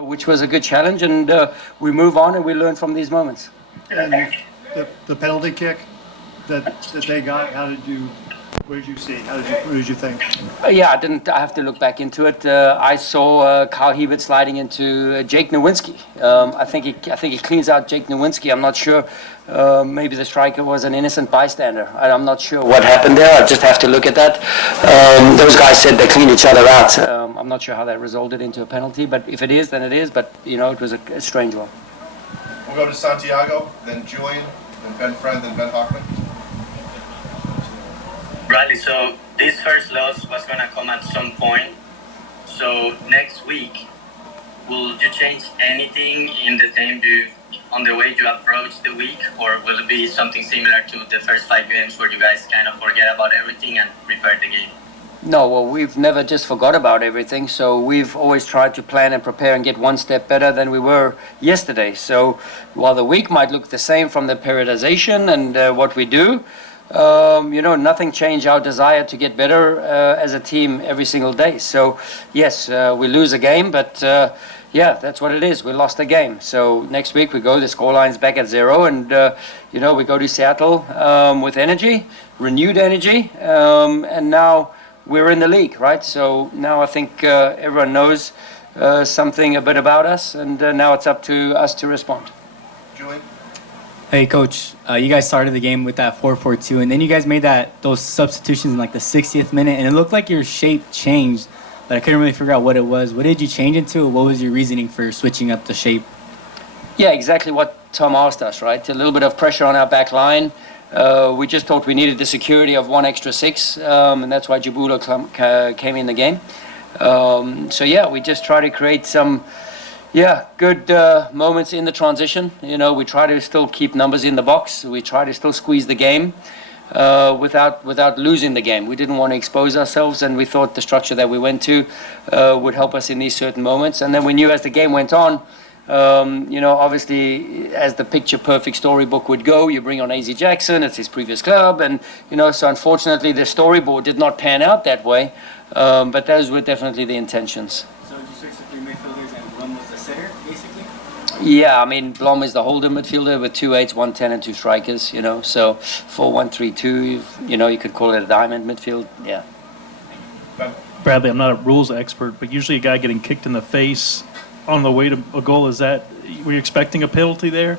which was a good challenge, and we move on and we learn from these moments. And the penalty kick that they got, what did you see? What did you think? Yeah, I have to look back into it. I saw Carl Hebert sliding into Jake Nowinski. I think he cleans out Jake Nowinski. I'm not sure. Maybe the striker was an innocent bystander. I'm not sure what happened there. I just have to look at that. Those guys said they cleaned each other out. I'm not sure how that resulted into a penalty, but if it is, then it is. But it was a strange one. We'll go to Santiago, then Julian, then Ben Friend, then Ben Hockman. Bradley, so this first loss was going to come at some point. So next week, will you change anything in the game on the way you approach the week, or will it be something similar to the first 5 games where you guys kind of forget about everything and prepare the game? No, well, we've never just forgot about everything. So we've always tried to plan and prepare and get one step better than we were yesterday. So while the week might look the same from the periodization and what we do, nothing changed our desire to get better as a team every single day. So, yes, we lose a game, but that's what it is. We lost a game. So next week we go, the scoreline's back at 0, and, we go to Seattle with energy, renewed energy, and now we're in the league, right? So now I think everyone knows something a bit about us, and now it's up to us to respond. Julian? Hey, Coach, you guys started the game with that 4-4-2, and then you guys made those substitutions in like the 60th minute, and it looked like your shape changed, but I couldn't really figure out what it was. What did you change into? What was your reasoning for switching up the shape? Yeah, exactly what Tom asked us, right? A little bit of pressure on our back line. We just thought we needed the security of one extra 6, and that's why Jabulo came in the game. We just try to create some good moments in the transition. We try to still keep numbers in the box. We try to still squeeze the game without losing the game. We didn't want to expose ourselves, and we thought the structure that we went to would help us in these certain moments. And then we knew as the game went on, obviously, as the picture-perfect storybook would go, you bring on A.Z. Jackson, it's his previous club, and, so unfortunately the storyboard did not pan out that way, but those were definitely the intentions. So did you switch to 3 midfielders and Blum was the sitter, basically? Yeah, I mean, Blom is the holder midfielder with 2 8s, 1 10, and 2 strikers, so 4-1-3-2, you could call it a diamond midfield, yeah. Bradley, I'm not a rules expert, but usually a guy getting kicked in the face on the way to a goal, were you expecting a penalty there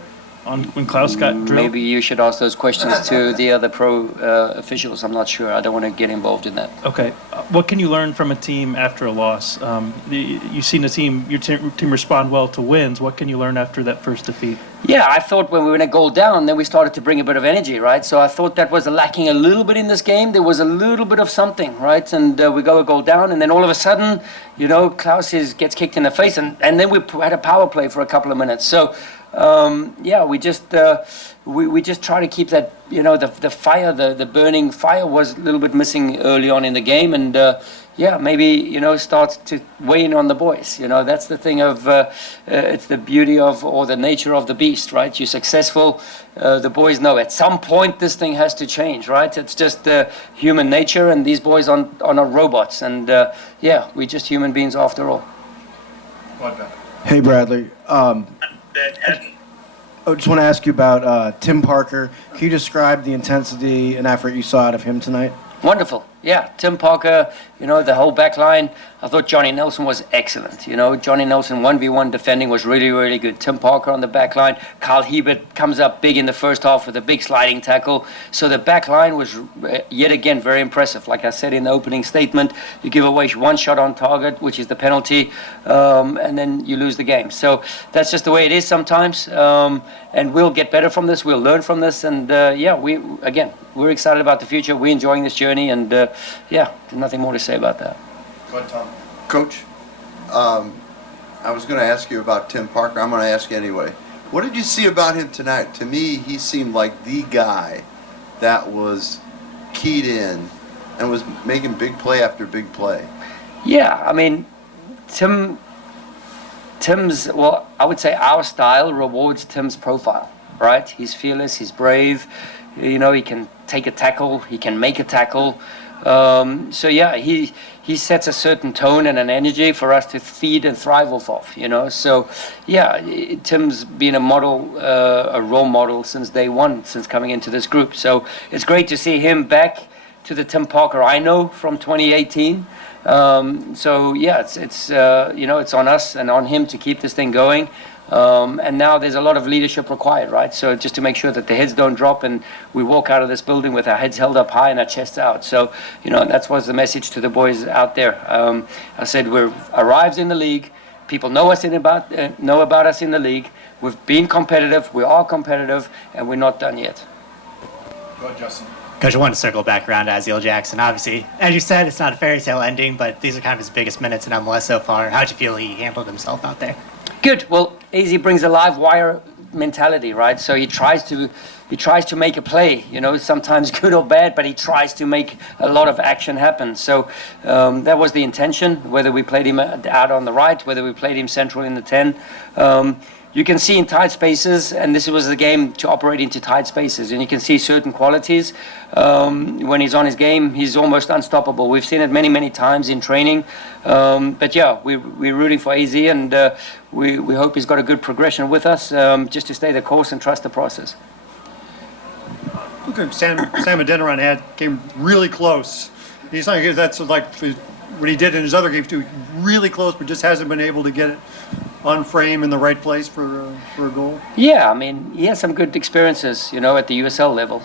when Klaus got drilled? Maybe you should ask those questions to the other pro officials. I'm not sure. I don't want to get involved in that. Okay. What can you learn from a team after a loss? You've seen your team respond well to wins. What can you learn after that first defeat? Yeah, I thought when we were in a goal down, then we started to bring a bit of energy, right? So I thought that was lacking a little bit in this game. There was a little bit of something, right? And we go a goal down, and then all of a sudden, Klaus gets kicked in the face, and then we had a power play for a couple of minutes. So, we just try to keep that, the fire, the burning fire was a little bit missing early on in the game, and maybe, start to weigh in on the boys. That's the thing of, it's the beauty of, or the nature of the beast, right? You're successful, the boys know at some point this thing has to change, right? It's just human nature, and these boys are not robots, and we're just human beings after all. Hey, Bradley. I just want to ask you about Tim Parker. Can you describe the intensity and effort you saw out of him tonight? Wonderful. Yeah, Tim Parker, the whole back line. I thought Johnny Nelson was excellent. Johnny Nelson 1v1 defending was really, really good. Tim Parker on the back line. Carl Hebert comes up big in the first half with a big sliding tackle. So the back line was yet again very impressive. Like I said in the opening statement, you give away one shot on target, which is the penalty, and then you lose the game. So that's just the way it is sometimes. And we'll get better from this. We'll learn from this. And we're excited about the future. We're enjoying this journey. And there's nothing more to say about that. Go ahead, Tom. Coach, I was going to ask you about Tim Parker. I'm going to ask you anyway. What did you see about him tonight? To me, he seemed like the guy that was keyed in and was making big play after big play. Yeah, I mean, Tim's, I would say our style rewards Tim's profile, right? He's fearless, he's brave, he can take a tackle, he can make a tackle. So yeah, he sets a certain tone and an energy for us to feed and thrive off of, you know. So yeah, Tim's been a model, a role model since day one, since coming into this group. So it's great to see him back to the Tim Parker I know from 2018. So yeah, it's you know, it's on us and on him to keep this thing going. And now there's a lot of leadership required, right? So just to make sure that the heads don't drop and we walk out of this building with our heads held up high and our chests out. So, you know, that was the message to the boys out there. I said we've arrived in the league. People know about us in the league. We've been competitive. We are competitive, and we're not done yet. Go ahead, Justin. Coach, I wanted to circle back around to Aziel Jackson. Obviously, as you said, it's not a fairy tale ending, but these are kind of his biggest minutes in MLS so far. How'd you feel he handled himself out there? Good. Well, AZ brings a live wire mentality, right? So he tries to make a play, you know, sometimes good or bad, but he tries to make a lot of action happen. So that was the intention, whether we played him out on the right, whether we played him central in the 10. You can see in tight spaces, and this was the game to operate into tight spaces, and you can see certain qualities. When he's on his game, he's almost unstoppable. We've seen it many, many times in training. But yeah, we're rooting for AZ, and we hope he's got a good progression with us, just to stay the course and trust the process. Look at Sam Adeniran came really close. He's not, that's like what he did in his other games too, really close, but just hasn't been able to get it on frame in the right place for a goal. Yeah, I mean, he has some good experiences, you know, at the USL level.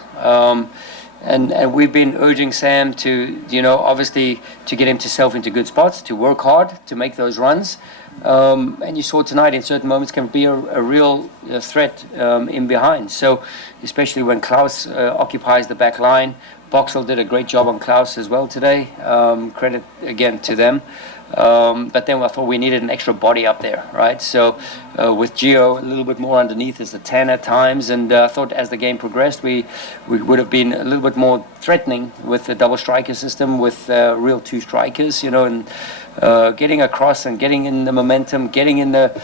And we've been urging Sam to, you know, obviously to get himself into good spots, to work hard, to make those runs. And you saw tonight in certain moments can be a real threat in behind. So especially when Klaus occupies the back line. Boxall did a great job on Klaus as well today. Credit again to them. But then I thought we needed an extra body up there, right? So with Gio a little bit more underneath as the 10 at times, and I thought as the game progressed, we would have been a little bit more threatening with the double striker system, with real two strikers, you know, and getting across and getting in the momentum, getting in the,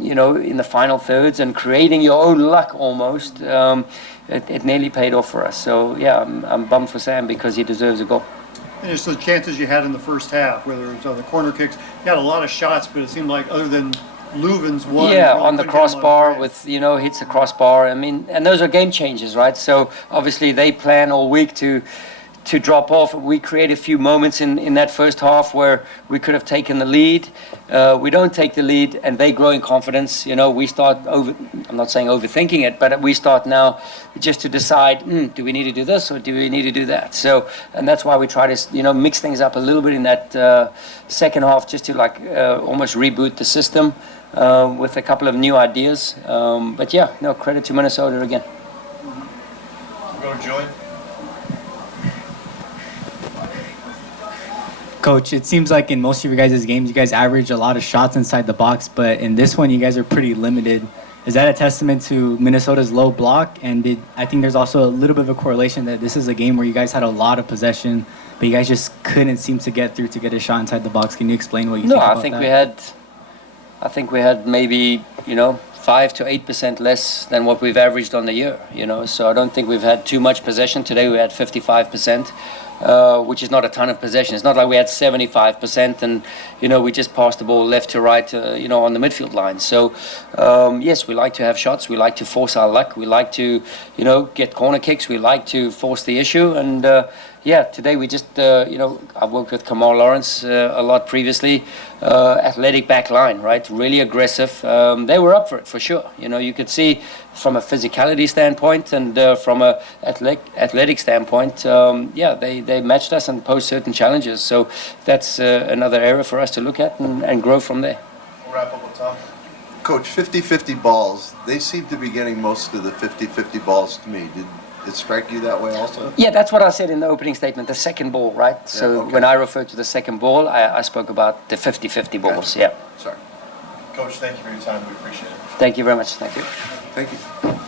you know, in the final thirds and creating your own luck almost. It nearly paid off for us. So yeah, I'm bummed for Sam because he deserves a goal. And it's the chances you had in the first half, whether it was on the corner kicks. You had a lot of shots, but it seemed like other than Leuven's one. Yeah, really on the couldn't get him crossbar on with, you know, hits the crossbar. I mean, and those are game changers, right? So obviously they plan all week to drop off. We create a few moments in that first half where we could have taken the lead. We don't take the lead, and they grow in confidence. You know, we start I'm not saying overthinking it, but we start now just to decide, do we need to do this or do we need to do that? So, and that's why we try to, you know, mix things up a little bit in that second half, just to like almost reboot the system with a couple of new ideas. But yeah, no, credit to Minnesota again. We'll go to Joey. Coach, it seems like in most of your guys' games, you guys average a lot of shots inside the box, but in this one, you guys are pretty limited. Is that a testament to Minnesota's low block? And I think there's also a little bit of a correlation that this is a game where you guys had a lot of possession, but you guys just couldn't seem to get through to get a shot inside the box. Can you explain what you think about that? No, I think we had maybe, you know, 5 to 8% less than what we've averaged on the year, you know. So I don't think we've had too much possession. Today we had 55%. Which is not a ton of possession. It's not like we had 75% and, you know, we just passed the ball left to right, you know, on the midfield line. So, yes, we like to have shots. We like to force our luck. We like to, you know, get corner kicks. We like to force the issue. And, yeah, today we just, you know, I've worked with Kamal Lawrence a lot previously. Athletic back line, right? Really aggressive. They were up for it, for sure. You know, you could see from a physicality standpoint and from a athletic standpoint, yeah, they matched us and posed certain challenges. So that's another area for us to look at and grow from there. We'll wrap up with Tom. Coach, 50-50 balls. They seem to be getting most of the 50-50 balls to me. Did it strike you that way also? Yeah, that's what I said in the opening statement, the second ball, right? So Yeah, okay. when I referred to the second ball, I spoke about the 50-50 balls, Gotcha. yeah. Sorry. Coach, thank you for your time. We appreciate it. Thank you very much. Thank you. Thank you.